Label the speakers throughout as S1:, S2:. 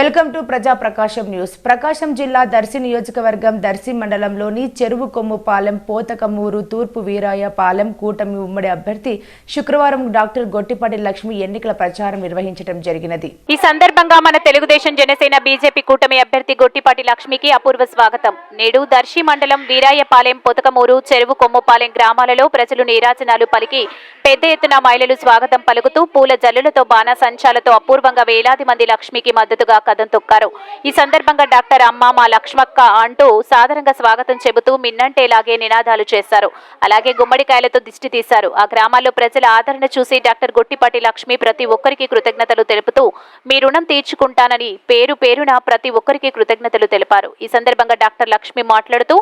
S1: Welcome to ప్రజా ప్రకాశం news. ప్రకాశం జిల్లా దర్శి నియోజకవర్గం దర్శి మండలంలోని చెరువు కొమ్ముపాలెం పోతకమూరు తూర్పు వీరాయ పాలెం కూటమి ఉమ్మడి అభ్యర్థి శుక్రవారం డాక్టర్ గొట్టిపాటి లక్ష్మి ఎన్నికల ప్రచారం నిర్వహించడం జరిగినది.
S2: ఈ సందర్భంగా మన తెలుగుదేశం జనసేన బీజేపీ కూటమి అభ్యర్థి గొట్టిపాటి లక్ష్మికి అపూర్వ స్వాగతం. నేడు దర్శి మండలం వీరాయపాలెం పోతకమూరు చెరువు కొమ్ముపాలెం గ్రామాలలో ప్రజలు నీరాజనాలు పలికి పెద్ద ఎత్తున మహిళలు స్వాగతం పలుకుతూ పూల జల్లులతో బాణసంచాలతో అపూర్వంగా వేలాది మంది లక్ష్మికి మద్దతుగా కథం తొక్కారు. ఈ సందర్భంగా డాక్టర్ అమ్మ మా లక్ష్మక్క అంటూ సాధారణంగా స్వాగతం చెబుతూ మిన్నంటేలాగే నినాదాలు చేశారు. అలాగే గుమ్మడికాయలతో దిష్టి తీశారు. ఆ గ్రామాల్లో ప్రజల ఆదరణ చూసి డాక్టర్ గొట్టిపాటి లక్ష్మి ప్రతి ఒక్కరికి కృతజ్ఞతలు తెలుపుతూ మీ రుణం తీర్చుకుంటానని పేరు పేరున ప్రతి ఒక్కరికి కృతజ్ఞతలు తెలిపారు. ఈ సందర్భంగా డాక్టర్ లక్ష్మి మాట్లాడుతూ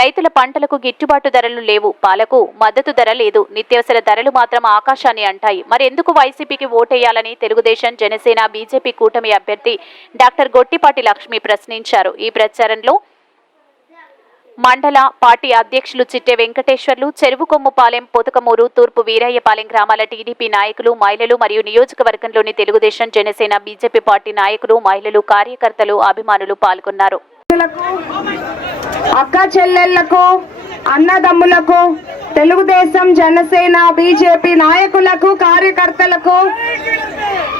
S2: రైతుల పంటలకు గిట్టుబాటు ధరలు లేవు. పాలకు మద్దతు ధర లేదు. నిత్యావసర ధరలు మాత్రం ఆకాశాన్ని అంటాయి. మరెందుకు వైసీపీకి ఓటేయాలని తెలుగుదేశం జనసేన బీజేపీ కూటమి అభ్యర్థి డాక్టర్ గొట్టిపాటి లక్ష్మి ప్రశ్నించారు. ఈ ప్రచారంలో మండల పార్టీ అధ్యక్షులు చిట్టే వెంకటేశ్వర్లు చెరువు కొమ్ముపాలెం పొతకమూరు తూర్పు వీరయ్యపాలెం గ్రామాల టీడీపీ నాయకులు మహిళలు మరియు నియోజకవర్గంలోని తెలుగుదేశం జనసేన బీజేపీ పార్టీ నాయకులు మహిళలు కార్యకర్తలు అభిమానులు పాల్గొన్నారు.
S3: అక్క చెల్లెళ్ళకు అన్నదమ్ములకు తెలుగుదేశం జనసేన బీజేపీ నాయకులకు కార్యకర్తలకు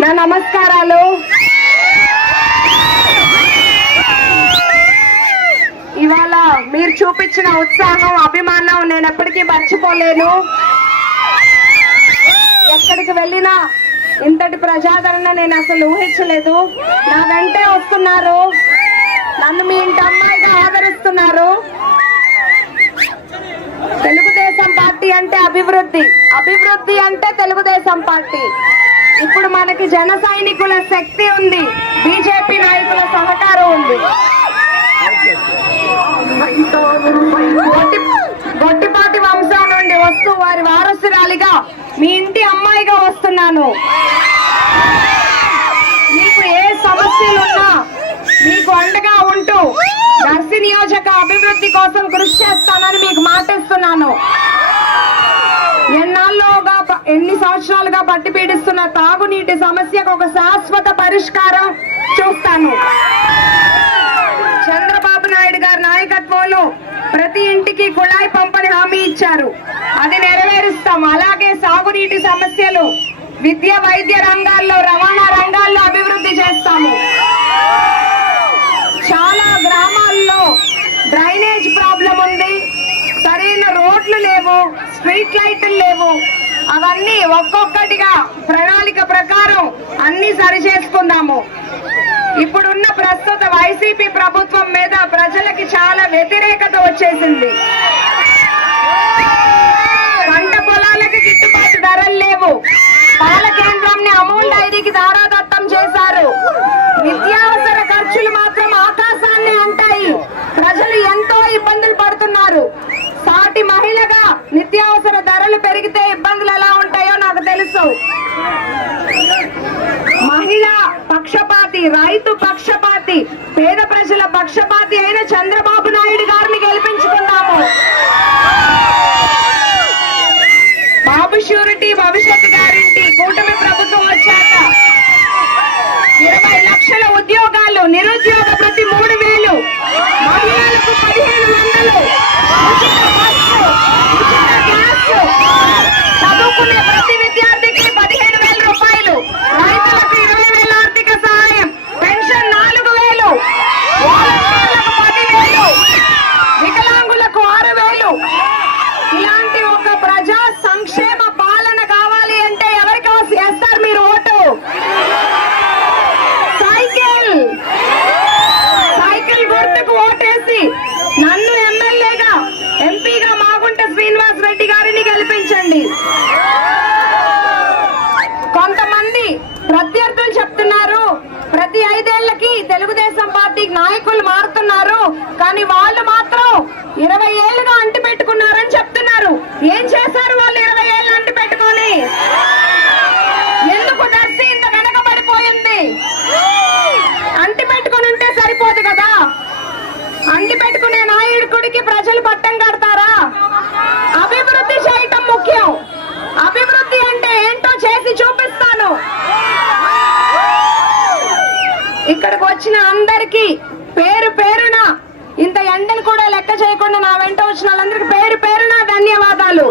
S3: నా నమస్కారాలు. ఇవాళ మీరు చూపించిన ఉత్సాహం అభిమానం నేను ఎప్పటికీ మర్చిపోలేను. ఎక్కడికి వెళ్ళినా ఇంతటి ప్రజాదరణ నేను అసలు ఊహించలేదు. నా వెంటే వస్తున్నారు. నన్ను మీ ఇంటి అమ్మాయిగా ఆదరిస్తున్నారు. తెలుగుదేశం పార్టీ అంటే అభివృద్ధి. అభివృద్ధి అంటే తెలుగుదేశం పార్టీ. ఇప్పుడు మనకి జన సైనికుల శక్తి ఉంది. బీజేపీ నాయకుల సహకారం ఉంది. గొట్టిపాటి వంశం నుండి వస్తూ వారి వారసురాలిగా మీ ఇంటి అమ్మాయిగా వస్తున్నాను. మీకు ఏ సమస్యలున్నా మీకు అండగా ఉంటూ దర్శి నియోజక అభివృద్ధి కోసం కృషి చేస్తానని మీకు మాటిస్తున్నాను. ఎన్నాళ్ళుగా ఎన్ని సంవత్సరాలుగా పట్టి పీడిస్తున్న తాగునీటి సమస్యకు ఒక శాశ్వత పరిష్కారం చూస్తాను చంద్రబాబు నాయుడు గారి నాయకత్వంలో ప్రతి ఇంటికి కుళాయి పంపని హామీ ఇచ్చారు. అది నెరవేరుస్తాం. అలాగే సాగునీటి సమస్యలు విద్య వైద్య రంగాల్లో రవాణా రంగాల్లో అభివృద్ధి చేస్తాము. చాలా గ్రామాల్లో డ్రైనేజ్ ప్రాబ్లం ఉంది. సరైన రోడ్లు లేవు స్ట్రీట్ లైట్లు లేవు. అవన్నీ ఒక్కొక్కటిగా ప్రణాళిక ప్రకారం అన్ని సరి చేసుకుందాము టీడీపీ ప్రభుత్వం మీద ప్రజలకి చాలా వ్యతిరేకత వచ్చేసింది. పంట పొలాలకి గిట్టుబాటు ధరలు లేవు. పాల కేంద్రాన్ని అమూల్ డైరీకి దారాదత్తం చేశారు. నిత్యావసర ఖర్చులు మాత్రం ఆకాశాన్ని అంటాయి. ప్రజలు ఎంతో ఇబ్బందులు పడుతున్నారు. సాటి మహిళగా నిత్యావసర ధరలు పెరిగితే ఇబ్బందులు ఎలా ఉంటాయో నాకు తెలుసు. మహిళ పక్షపాతి రైతు పక్షపాతి పేద ప్రజల పక్షపాతి అయిన చంద్రబాబు నాయుడు గారిని గెలిపించుకున్నాము. బాబు షూరిటీ భవిష్యత్ గ్యారంటీ కూటమి నాయకులు మారుతున్నారు. కానీ అందరికీ పేరు పేరున ఇంత ఎండను కూడా లెక్క చేయకుండా నా వెంట వచ్చిన వాళ్ళందరికీ పేరు పేరున ధన్యవాదాలు.